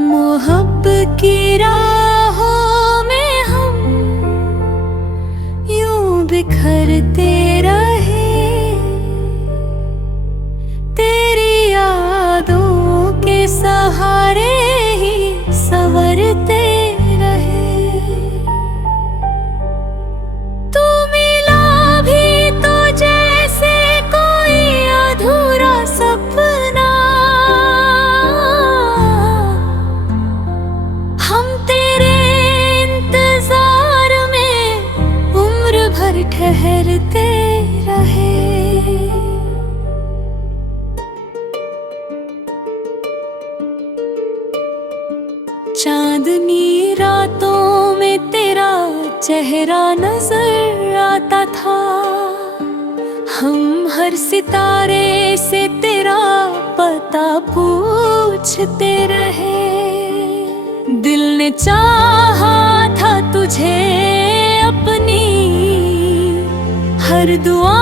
मोहब्बत की राहों में हम यूं बिखरते रहे, तेरी यादों के सहारे ही संवरते रहे। तू मिला भी तो जैसे कोई अधूरा सपना, हम तेरे इंतजार में उम्र भर ठहरते रहे। चांदनी रातों में तेरा चेहरा नजर आता था, हम हर सितारे से तेरा पता पूछते रहे। दिल ने चाहा था तुझे अपनी हर दुआ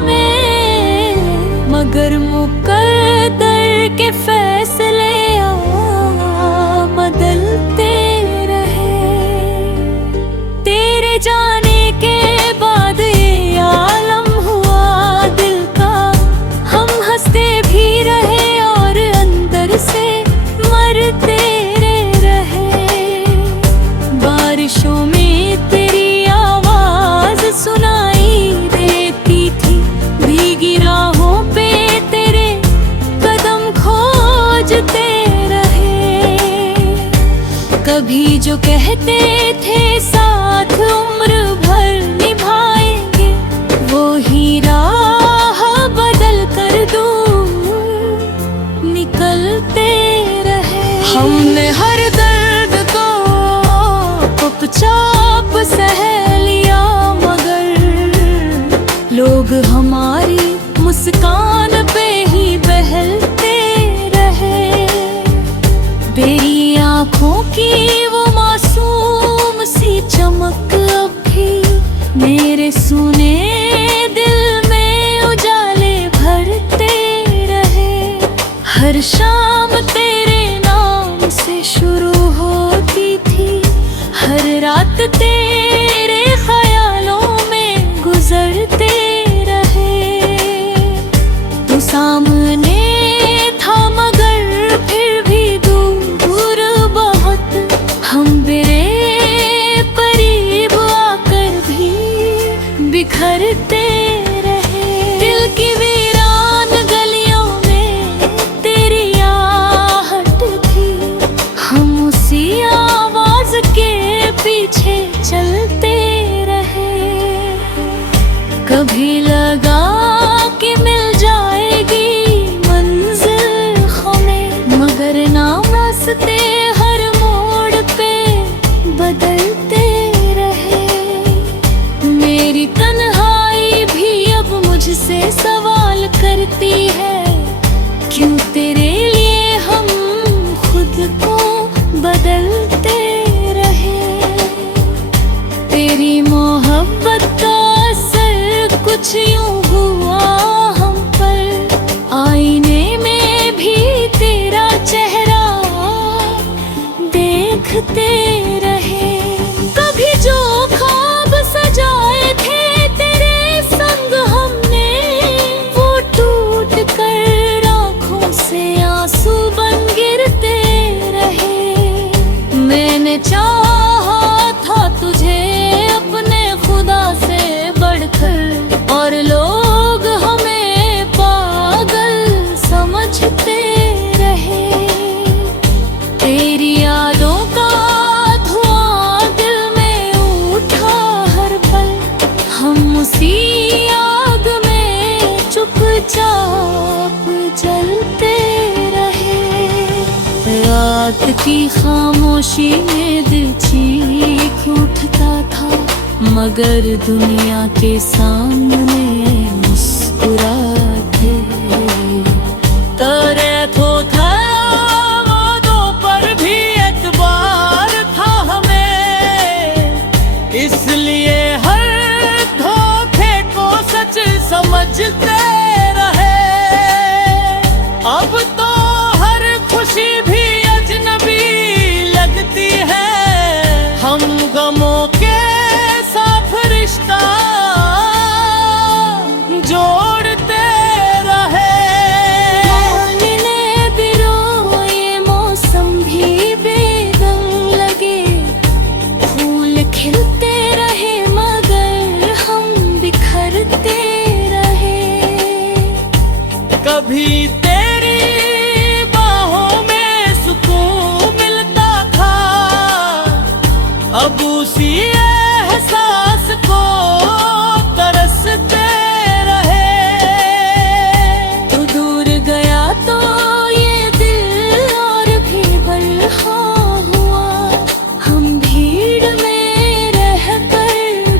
में, मगर मुकद्दर के फैसले बदलते रहे। तेरे जाने के बाद ये आलम हुआ दिल का, हम हंसते भी रहे और अंदर से मरते रहे। बारिशों में तेरी आवाज सुनाई देती थी, भीगी राहों पे तेरे कदम खोजते। कभी जो कहते थे साथ उम्र भर निभाएंगे, वो ही राह बदल कर दूर निकलते रहे। हमने हर दर्द को चुपचाप सह लिया, मगर लोग हमारी मुस्कान पे ही बहलते रहे। तेरी आँखों की वो मासूम सी चमक अब भी मेरे सुने दिल में उजाले भरते रहे। हर शाम तेरे नाम से शुरू होती थी, हर रात तेरे ख्यालों में गुजरते रहे। तू सामने था मगर फिर भी हम तेरे करीब आकर भी बिखरते रहे। दिल की वीरान गलियों में तेरी आहट थी, हम उसी आवाज के पीछे चलते रहे। कभी लगा कि मिल जाएगी मंजिल हमें, मगर ना रास्ते बदलते रहे। मेरी तन्हाई भी अब मुझसे सवाल करती है, क्यों तेरे लिए हम खुद को बदलते रहे। तेरी मोहब्बत का असर कुछ यूं हुआ हम पर, आईने में भी तेरा चेहरा देखते रहे। कभी जो ख्वाब सजाए थे तेरे संग हमने, वो टूट कर आँखों से आंसू बन गिरते रहे। मैंने चाहा था तुझे अपने खुदा से बढ़कर, और लोग हमें पागल समझते रहे। तेरी यादों का धुआं दिल में उठा हर पल, हम उसी आग में चुपचाप जलते रहे। रात की खामोशी में दिल चीख उठता था, मगर दुनिया के सामने मुस्कुराते। तेरे तो था वादों पर भी एतबार था हमें, अब उसी एहसास को तरसते रहे। तू दूर गया तो ये दिल और भी बरहा हुआ। हम भीड़ में रहकर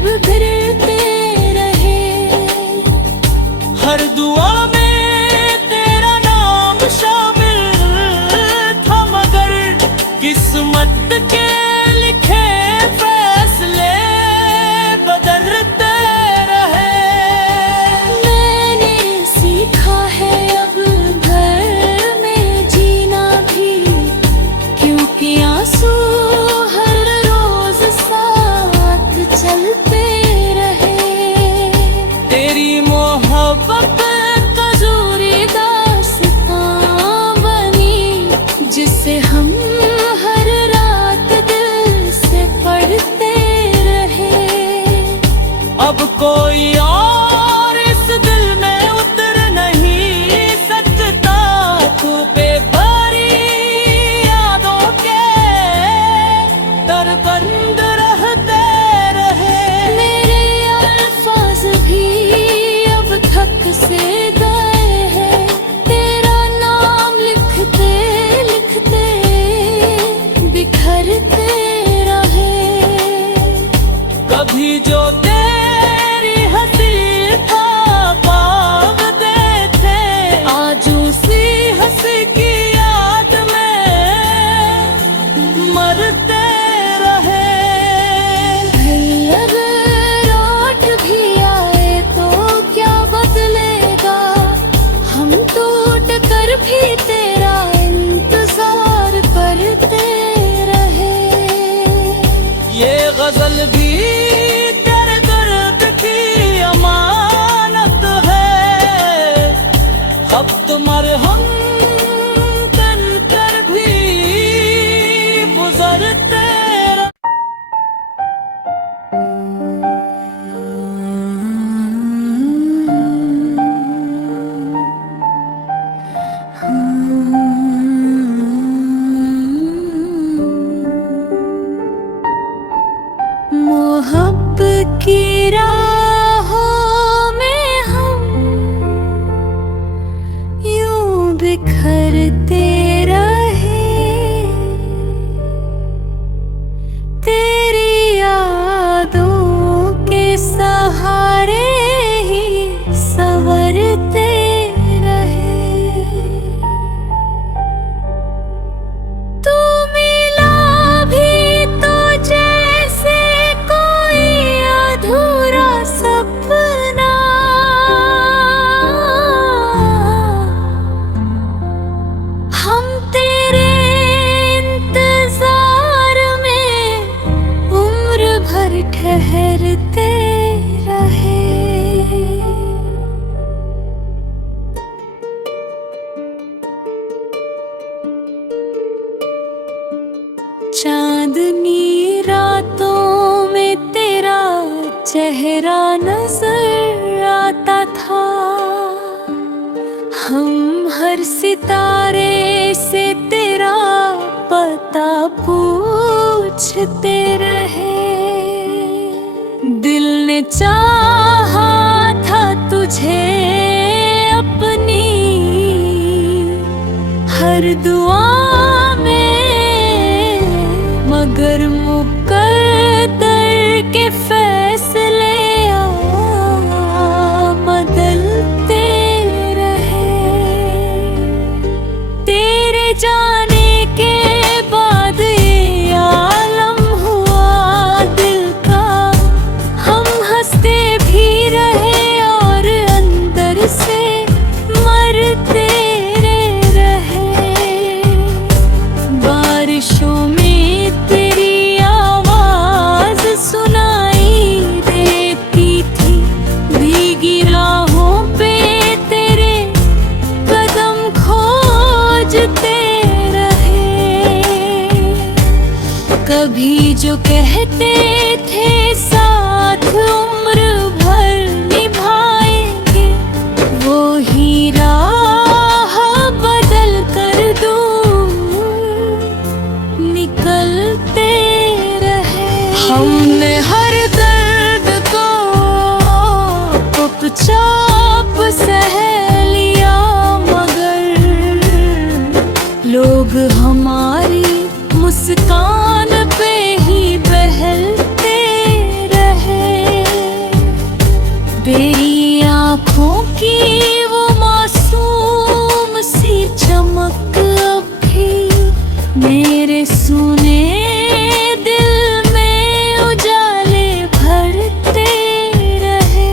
बिखरते रहे। हर दुआ में तेरा नाम शामिल था, मगर किस्मत के जिसे हम हर रात दिल से पढ़ते रहे। अब कोई और इस दिल में उतर नहीं सकता। तू बेबारी यादों के दरबंद रहते रहे। मेरे अल्फाज भी अब थक से गए हैं। तेरा नाम लिखते बिखरते रहे। कभी जो तेरी हंसी था पावते थे, आज उसी हंसी की याद में मरते रहे। अगर लौट भी आए तो क्या बदलेगा। हम टूट कर भी तेरा इंतजार करते। ये गजल भी तेरे दर्द की अमानत है। अब तुम्हारे हम तन कर भी गुजरते। मोहब्बत की राहों में हम यूं बिखरते रहे। तेरी यादों के सहारे ही संवरते रहे। तू मिला भी तो जैसे अधूरा सपना। हम तेरे इंतजार में उम्र भर ठहरते रहे। चांदनी रातों में तेरा चेहरा नजर आता था। हम हर सितारे से तेरा पता पूछते रहे। दिल ने चाहा था तुझे अपनी हर दुआ में, मगर मुकद्दर के फैसले बदलते रहे। तेरे जाने के बाद ये आलम हुआ दिल का। हम हंसते भी रहे और अंदर से मरते रहे। बारिशों में तेरी आवाज सुनाई देती थी। भीगी राहों पे तेरे कदम खोजते रहे। कभी जो कहते थे साथ उम्र भर निभाएंगे, वो ही राह बदल कर दूर निकलते रहे। हमने हर दर्द को चुपचाप सह लिया, मगर लोग हमारी मुस्कान पे ही बहलते रहे। मेरी आँखों की वो मासूम सी चमक अब भी मेरे सुने दिल में उजाले भरते रहे।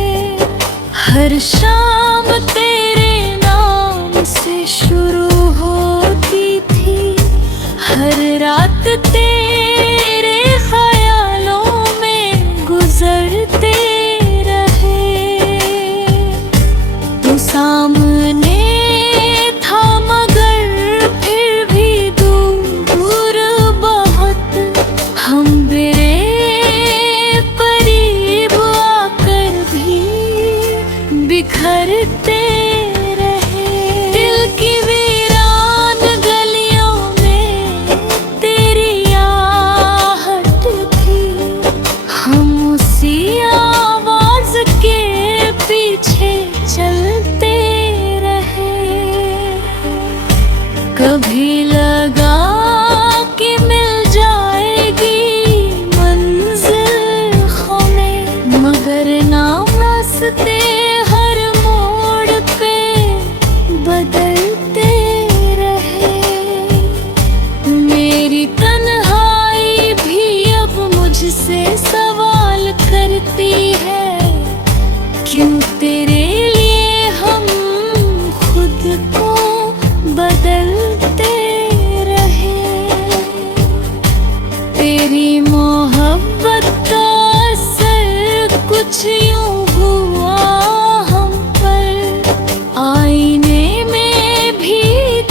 हर शाम तेरे नाम से शुरू होती थी, हर रात तेरे ख्यालों में गुजरते रहे। तू सामने था मगर फिर भी दूर बहुत, हम मेरे करीब आकर भी बिखरते रहे। दिल की वीरान गलियों में तेरी आहट थी, हम उसी आवाज के पीछे चलते रहे। कभी लगा कि मिल जाएगी मंजिल हमें, मगर ना रास्ते हर मोड़ पे बदलते रहे। मेरी तन्हाई भी अब मुझसे सवाल करती है, क्यों तेरे लिए हम खुद को बदलते रहे। तेरी मोहब्बत का असर कुछ यूं हुआ हम पर, आईने में भी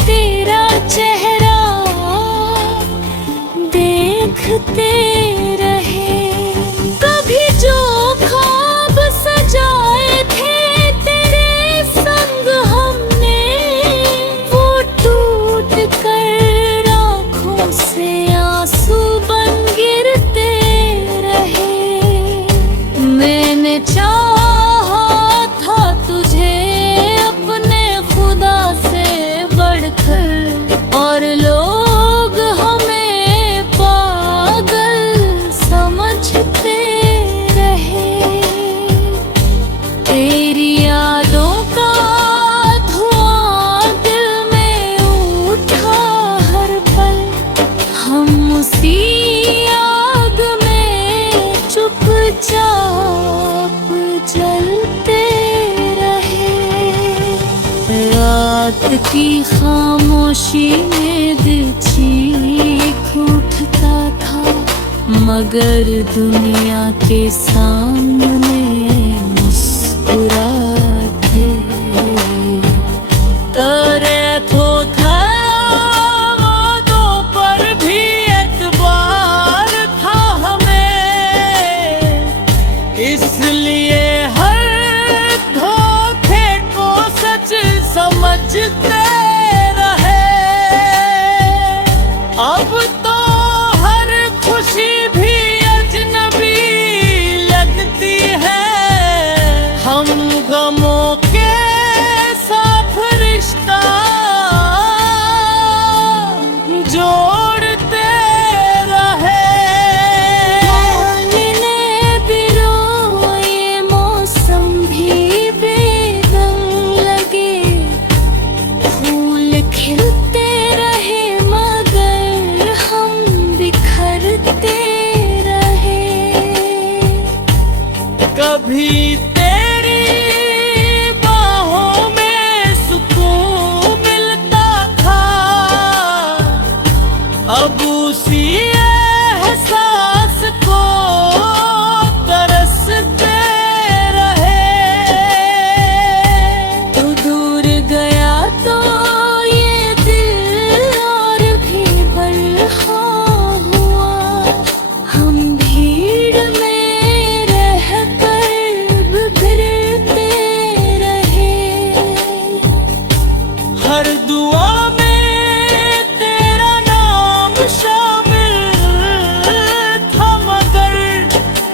तेरा चेहरा देखते रहे। कभी जो ख्वाब सजाए थे तेरे संग हमने, वो टूट कर आँखों से आंसू बन गिरते रहे। मैंने चाहा था तुझे अपने खुदा से बढ़कर, और लोग हमें पागल समझते रहे। तेरी यादों का धुआं दिल में उठा हर पल, हम उसी आग में चुपचाप जलते रहे। रात की खामोशी में दिल चीख उठता था, मगर दुनिया के सामने मुस्कुराते। तेरे तो था वादों पर भी एतबार था हमें, इसलिए हर धोखे को सच समझते रहे। अब तो हर खुशी भी अजनबी लगती है, हम गमों के साथ रिश्ता जोड़ते रहे। मानने भी रोए, मौसम भी बेदम लगे, फूल खिलते रहे मगर हम बिखरते रहे। कभी तेरी बाहों में सुकून मिलता था, अब उसी एहसास को तरसते रहे। तू दूर गया तो ये दिल और भी बरहा हुआ, हम भीड़ में रहकर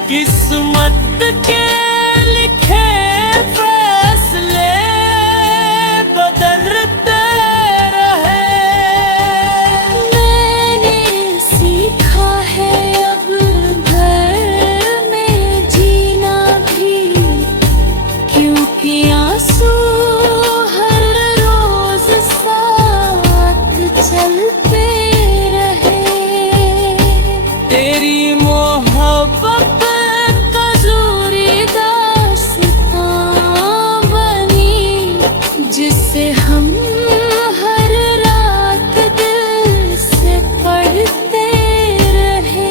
किस्मत के लिखे फैसले बदलते रहे। मैंने सीखा है अब घर में जीना भी, क्योंकि आंसू हर रोज साथ चलते रहे। तेरी मोहब्बत जिसे हम हर रात दिल से पढ़ते रहे।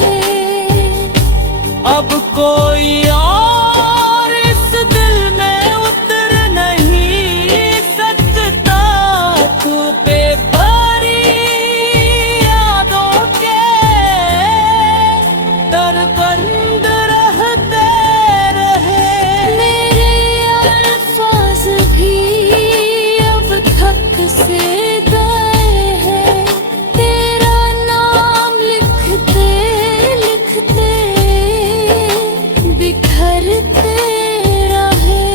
अब कोई और इस दिल में उतर नहीं सकता। तू बेबारी यादों के दरबंद रहते रहे। मेरे अल्फाज भी से गए हैं, तेरा नाम लिखते लिखते बिखरते रहे।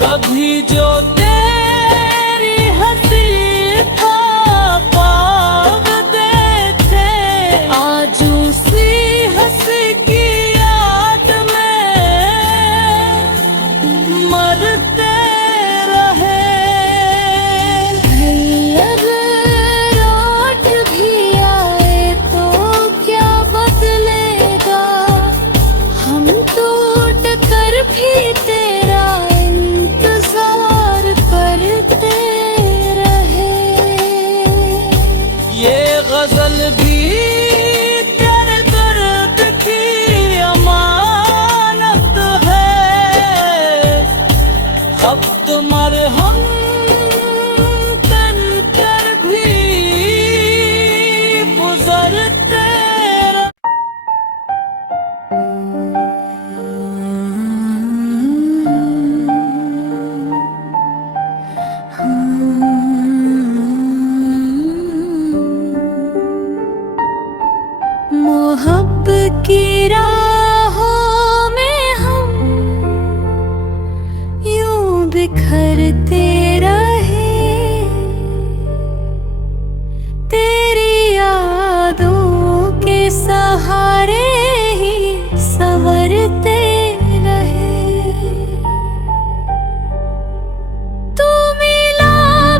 कभी जो तेरी हंसी था ख्वाब देखे, आज उसी हंसी की याद में मरते। गजल भी तेरे दर्द की अमानत है। अब तुम्हारे हम तन कर भी गुजरते मोहब्बत की राहों में हम यूं बिखरते रहे। तेरी यादों के सहारे ही संवरते रहे। तू मिला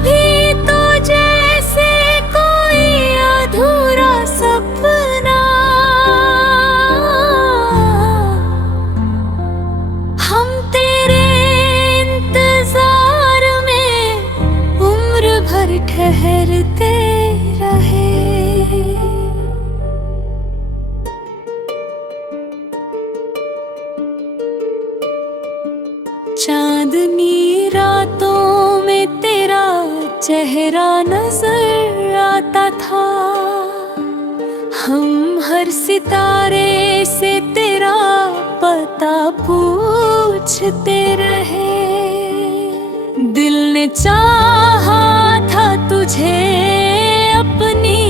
भी तो जैसे कोई अधूरा सपना। ठहरते रहे। चांदनी रातों में तेरा चेहरा नजर आता था। हम हर सितारे से तेरा पता पूछते रहे। दिल ने चाहा था तुझे अपनी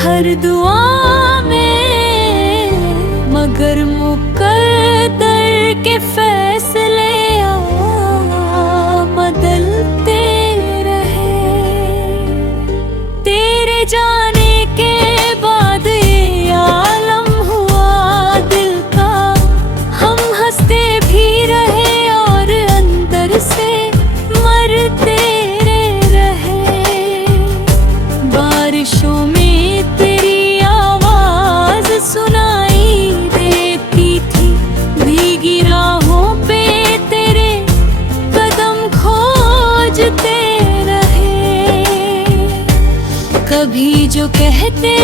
हर दुआ में, मगर मुकद्दर के फैसले बदलते रहे। तेरे जाने के बाद ये आलम हुआ दिल का। हम हंसते भी रहे और अंदर से मरते रहे। बारिशों में तेरी आवाज सुनाई देती थी, भीगी राहों पे तेरे कदम खोजते रहे। कभी जो कहते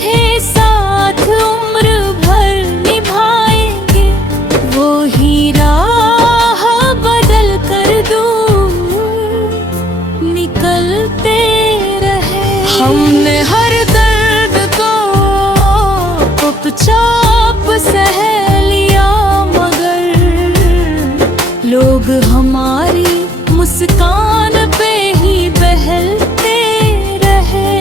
थे साथ उम्र भर निभाएंगे, वो ही राह बदल कर दूर निकलते रहे। हमने हर दर्द को चुपचाप सह लिया, मगर लोग हमारी मुस्कान पे ही बहलते रहे।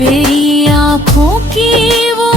मेरी आँखों की वो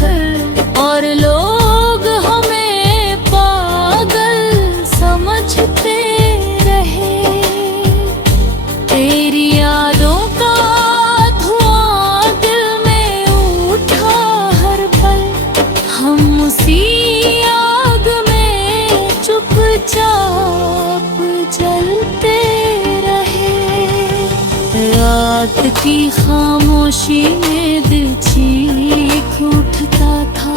पत्थर और लोग हमें पागल समझते रहे। तेरी यादों का धुआं दिल में उठा हर पल, हम उसी आग में चुपचाप जलते रहे। रात की खामोशी में दिल चीख उठता था,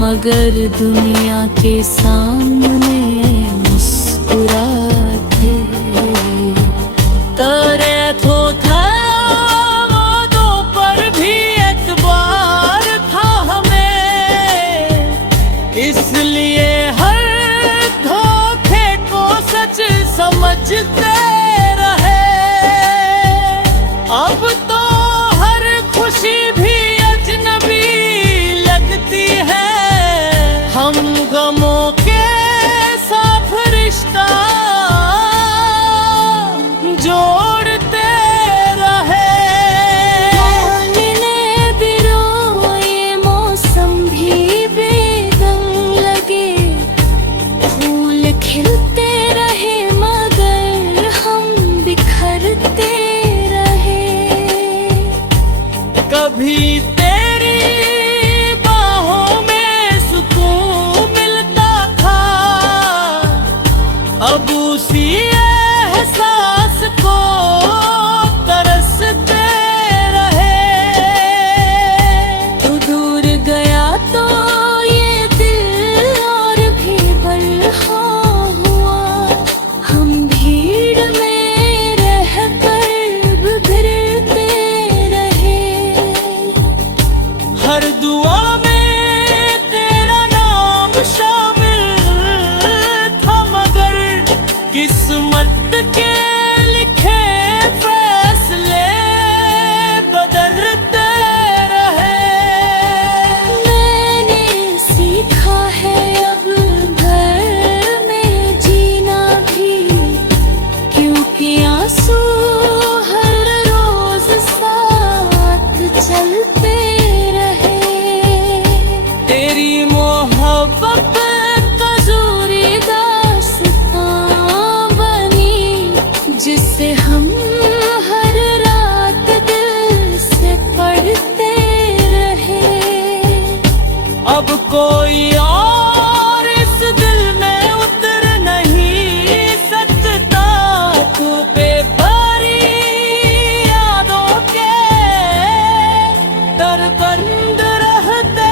मगर दुनिया के सामने मुस्कुराते। तेरे तो था वादों पर भी एतबार था हमें, इसलिए हर धोखे को सच समझते रहे। अब तो हर खुशी भी अजनबी लगती है, हम गमों के साथ रिश्ता जोड़ते रहे। मानने भी रोए, मौसम भी बेदम लगे, फूल खिलते रहे मगर हम बिखरते रहे। कभी तेरी बाहों में सुकून मिलता था, अब उसी एहसास को तरसते रहे। तू दूर गया तो ये दिल और भी बरहा हुआ, हम भीड़ में रहकर बिखरते रहे। हर दुआ में तेरा नाम शामिल था, मगर किस्मत के लिखे फैसले बदलते रहे। मैंने सीखा है अब घर में जीना भी, क्योंकि आंसू हर रोज साथ चलते रहे। तेरी मोहब्बत कसूरी दास्तां बनी, जिसे हम हर रात दिल से पढ़ते रहे। अब कोई और इस दिल में उतर नहीं सकता, तू बेबारी यादों के दरबंद रहते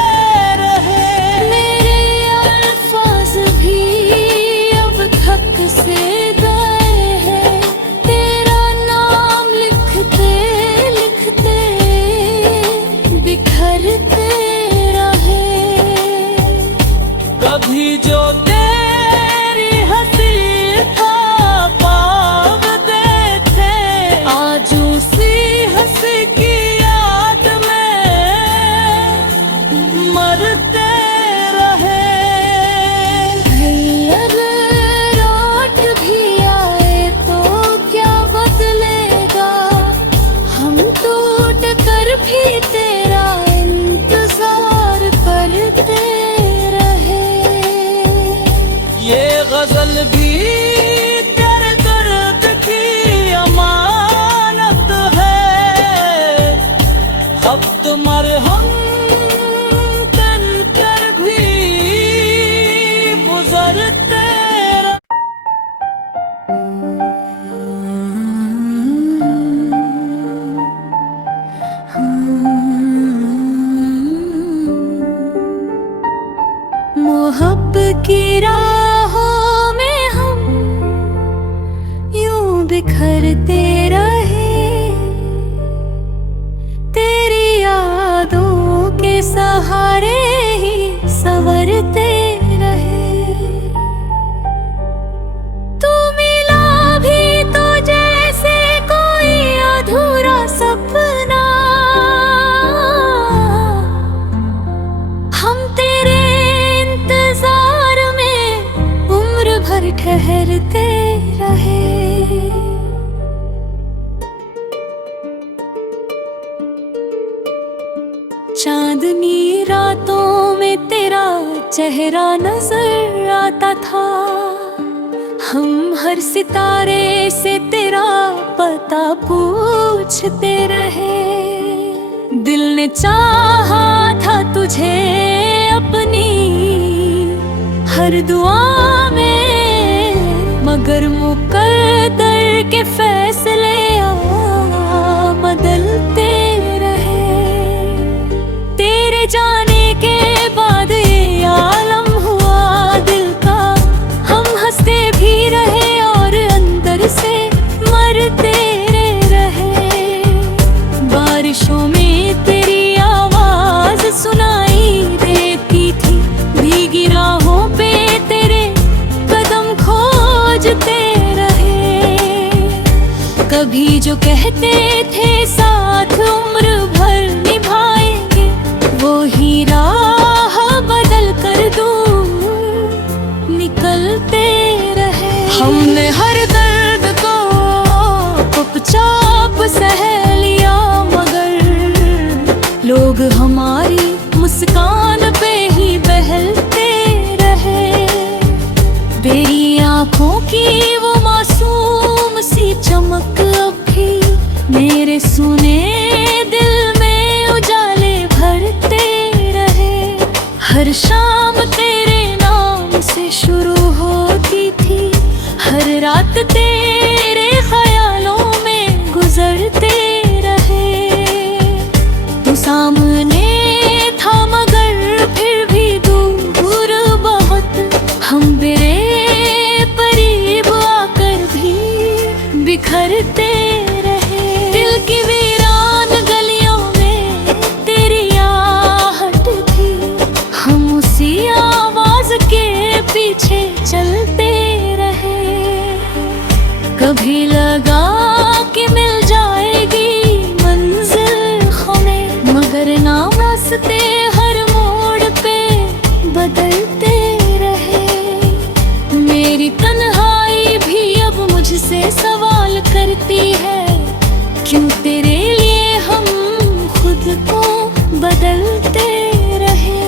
रहे। मेरे अल्फाज भी अब थक से गए हैं, तेरा नाम लिखते लिखते बिखरते रहे। कभी जो तेरी हंसी था पावते थे, आज उसी हंसी की याद में मरते रहे। अगर लौट भी आए तो क्या बदलेगा, हम टूट कर भी तेरा इंतजार करते रहे। ये गजल भी तेरे दर्द की अमानत है, अब तुम्हारे हम तन कर भी गुजरते रहे। मोहब्बत की राहों में हम यूं बिखरते रहे, तेरी यादों के सहारे ही संवरते रहे। तू मिला भी तो जैसे कोई अधूरा सपना, हम तेरे इंतजार में उम्र भर ठहरते रहे। चांदनी रातों में तेरा चेहरा नजर आता था। हम हर सितारे से तेरा पता पूछते रहे। दिल ने चाहा था तुझे अपनी हर दुआ में, मगर मुकद्दर के फैसले बदलते रहे। तेरे जाने के बाद ये आलम हुआ दिल का, हम हंसते भी रहे और अंदर से मरते रहे। बारिशों में तेरी आवाज सुनाई देती थी, भीगी राहों पे तेरे कदम खोजते रहे। कभी जो कहते थे साथ उम्र भर निभाएंगे, वो ही राह बदल कर दूर निकलते रहे। हमने हर दर्द को चुपचाप सह लिया, मगर लोग हमारी मुस्कान पे ही बहलते रहे। तेरी आंखों की वो मासूम सी चमक अब भी मेरे सुने दिल में उजाले भरते रहे। हर शाम तेरे नाम से शुरू होती थी, हर रात तेरे ख्यालों में गुजरते रहे। तू सामने था मगर फिर भी दूर बहुत, हम तेरे करीब आकर भी बिखरते रहे। दिल की वीरान गलियों में तेरी आहट थी, हम उसी आवाज के पीछे चलते रहे। कभी लगा कि मिल जाएगी मंजिल हमें, मगर ना रास्ते हर मोड़ पे बदलते रहे। मेरी तन्हाई भी अब मुझसे सवाल करती है, क्यों तेरे लिए हम खुद को बदलते रहे।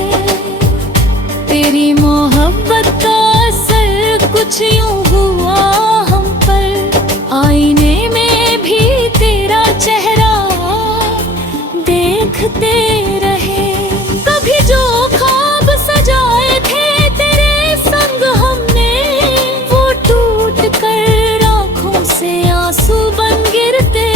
तेरी मोहब्बत का असर कुछ यूं हुआ हम पर, आईने में भी तेरा चेहरा देखते रहे। कभी जो ख्वाब सजाए थे तेरे संग हमने, वो टूट कर आँखों से आंसू बन गिरते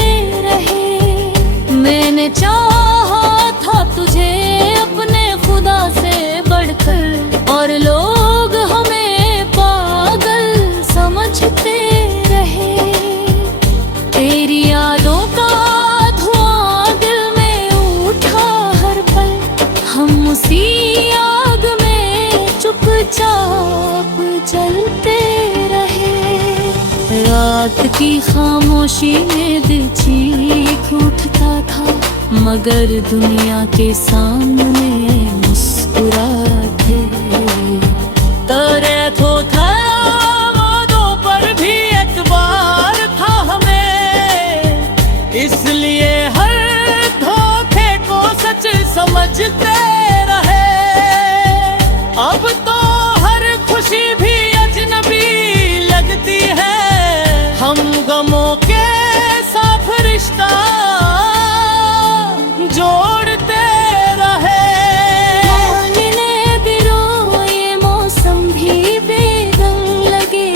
रहे। मैंने चाहा था तुझे अपने खुदा से बढ़कर, और लोग हमें पागल समझते रहे। तेरी यादों का धुआं दिल में उठा हर पल, हम उसी आग में चुपचाप जलते रहे। रात की खामोशी में दिल चीख उठता था, मगर दुनिया के सामने मुस्कुराते। तेरे था वादों पर भी एतबार था हमें, इसलिए हर धोखे को सच समझते रहे। अब तो हर खुशी भी अजनबी लगती है, हम गमों के साथ रिश्ता जोड़ते रहे। ये मौसम भी बेदम लगे,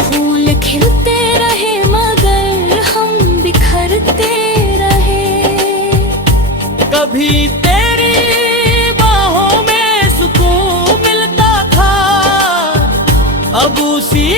फूल खिलते रहे मगर हम बिखरते रहे। कभी तेरी बाहों में सुकून मिलता था, अब उसी